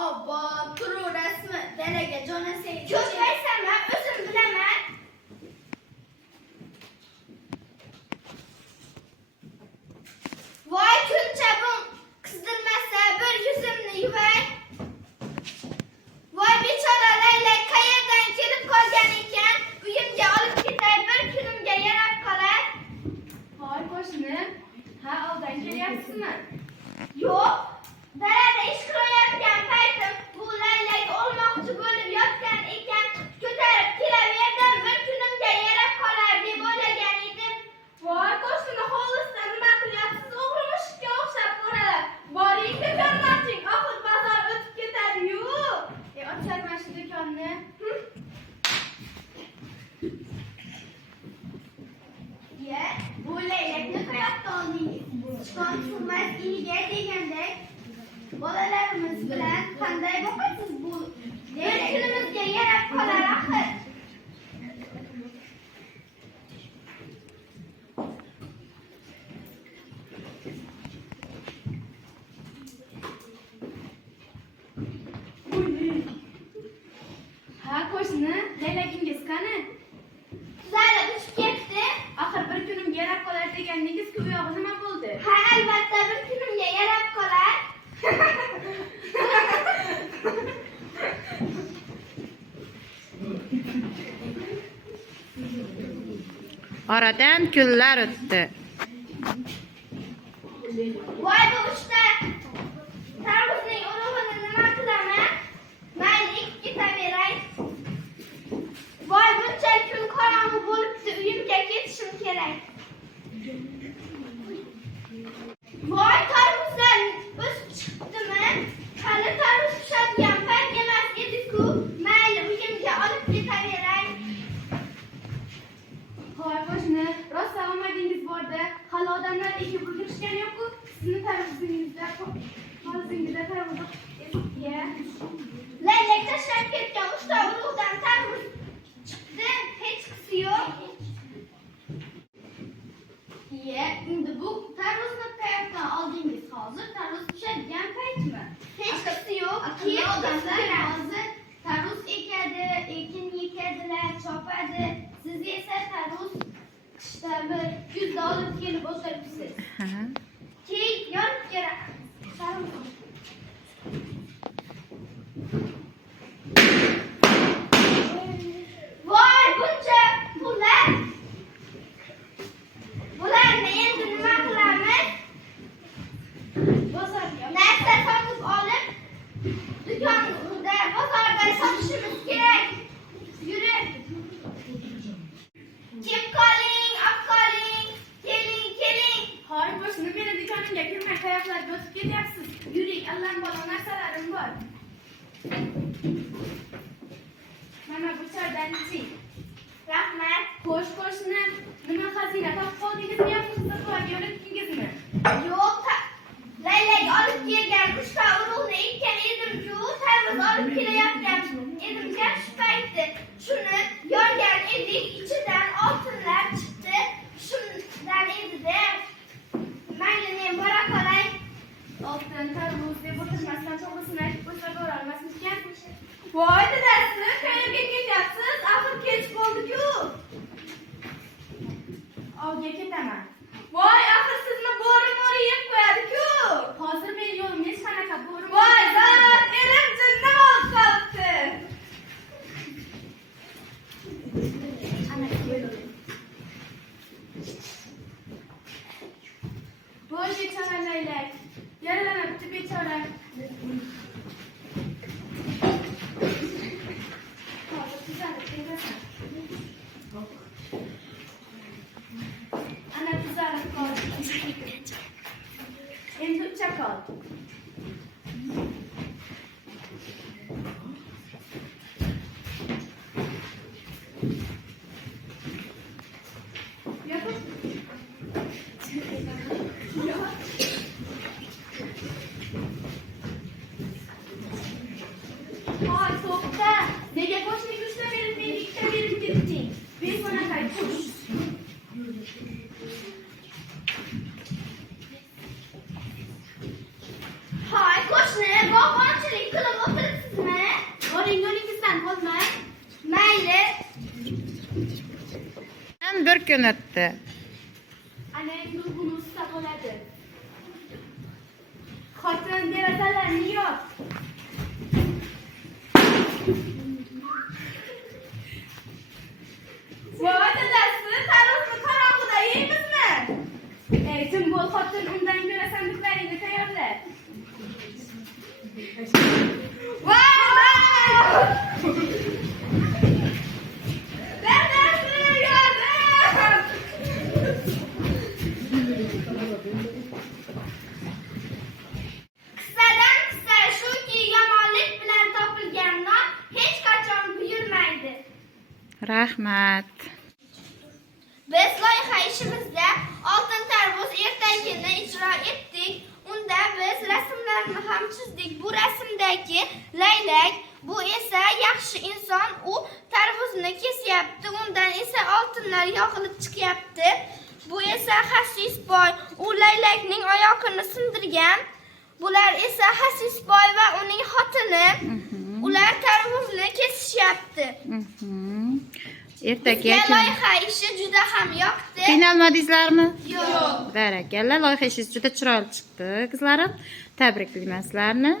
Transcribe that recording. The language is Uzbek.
Obbo, turu rasmi dalaga jo'nasang. Ko'paysan, men o'zim bilaman. Voy kunchag'im, qizdirmasa bir yuzimni yuvay. Voy bechora laylak qayerdan kelib qolgan ekan? Uyimga olib ketay, bir kunimga yarab qolar. Hoy qo'shni, ha oldan kelyapsizmi? Yo'q, dalada ish qilayotgan paytim bu laylak olmoqchi bo'lib yotgan ekan. Ko'tarib kelaverdim, bir kunimga yarab qolar deb o'ylagan edim. Voy qo'shni, hovlisida nima qilyapsiz? O'g'ri mushukka o'xshab ko'ralar. Boring do'konni oching, oxir bozor o'tib ketadi-yu. Ocharman shu do'konni. Ye, bu laylakni qayoqqa oldingiz? Sichqon suvmas iniga degandek, bolalarimiz bilan qanday boqasiz bu kunimizga yarab qolar axir. Ha qo'shni, laylagingiz qani? Tuzalib uchib ketdi. Axir bir kunim yarab qolar degandingiz-ku, u yog'i nima bo'ldi? Ha, albatta bir kunimga yarab qolar. Oradan kunlar o'tdi. Voy bu uchta tarvuzning urug'ini nima qilaman? Mayli ikki ketaveray. Voy buncha kun qorong'u bo'libdi, uyimga ketishim kerak. Voy tarvuzlar o'sib chiqdimi? Hali tarvuz pishadigan payt emas edi-ku. Mayli uyimga olib ketaveray. Hoy qo'shni, rost salomadingiz borda, hali odamlar ekib ulgurishgan yo'q-ku, sizni tarvuzingizda tarvuz ya. Laylak tashlab ketgan uchta urug'dan tarvuz chiqdi, hech qisi yo'q. Iye, endi bu tarvuzni qayoqdan oldingiz? Hozir tarvuz pishadigan paytmi? Hech qisi yo'q. Keyin odamlar hozir tarvuz ekadi, ekin yekadilar, chopadi. Siz esa tarvuz qishda bir kuzda olib kelib o'tiribsiz. Keyin yonib kerak. Voy buncha pullar. Bularni endi nima qilamiz? Bozorga Narsa sotib olib, do'konda, bozorda sotishimiz kerak. Yuri. Kep qoling, olib qoling. Keling. Hoy qo'shni, meni do'konimga kirmay qayoqlarga o'tib ketyapsiz? Yuring, allambalo narsalarim bor. Mana bu choydan iching. Rahmat. Xo'sh qo'shni, nima xazina topib qoldingizmi yoki qiziqlarga yo'latdingizmi? Yo'q, laylak olib kelgan uchta urug'ni ekkan edim-ku, tarvuz olib kelayotgan edimga shu paytda shuni yorgan edik, ichidan oltinlar chiqdi. Shundan edi-da. Mayli men bora qolay. Oltin tarvuz deb o'tirmasdan to'g'risini aytib qo'ysa borolmasmikan? Voy dadasi, qayerga ketyapsiz? Axir kech bo'ldi-ku. Ovga ketaman. Voy, axir sizni bo'ri yeb qo'yadi-ku. Hozir men yo'lim hech qanaqa bo'ri. Voy, zot, erim jinni bo'lib qolibdi. Ana keldi. Voy bechora laylak. Yaralanibdi bechora. Hozir tuzalib ketasan. Ana tuzalib qoldi. Endi ucha qol. Hoy, to'xta. Nega qo'shniga uchta berib, menga ikkita berib ketding? Besona qayt. kun o'tdi. Ana endi buni usta bo'ladi. Xotin derazalarni yop. Voy dadasi, tarvuzni qorong'ida yeymizmi? Ey, jim bo'l xotin, undan ko'ra sandiqlaringni tayyorla. Dadasi, yordam! Qissadan qissa shuki, yomonlik bilan topilgan non hech qachon buyurmaydi. Rahmat. Biz loyiha ishimizda oltin tarvuz ertagini ijro etdik. Unda biz rasmlarni ham chizdik. Bu rasmdagi laylak, bu esa yaxshi inson, u tarvuzni kesyapti. Undan esa oltinlar yog'ilib chiqyapti. Bu esa xasis boy, u laylakning oyog'ini sindirgan. Bular esa xasis boy va uning xotini. Ular tarvuzni kesishyapti. Ertaga Bizga loyiha ishi juda ham yoqdi. qiynalmadingizlarmi? Yo'q. Barakalla, loyiha ishingiz juda chiroyli chiqdi, qizlarim. Tabriklayman sizlarni.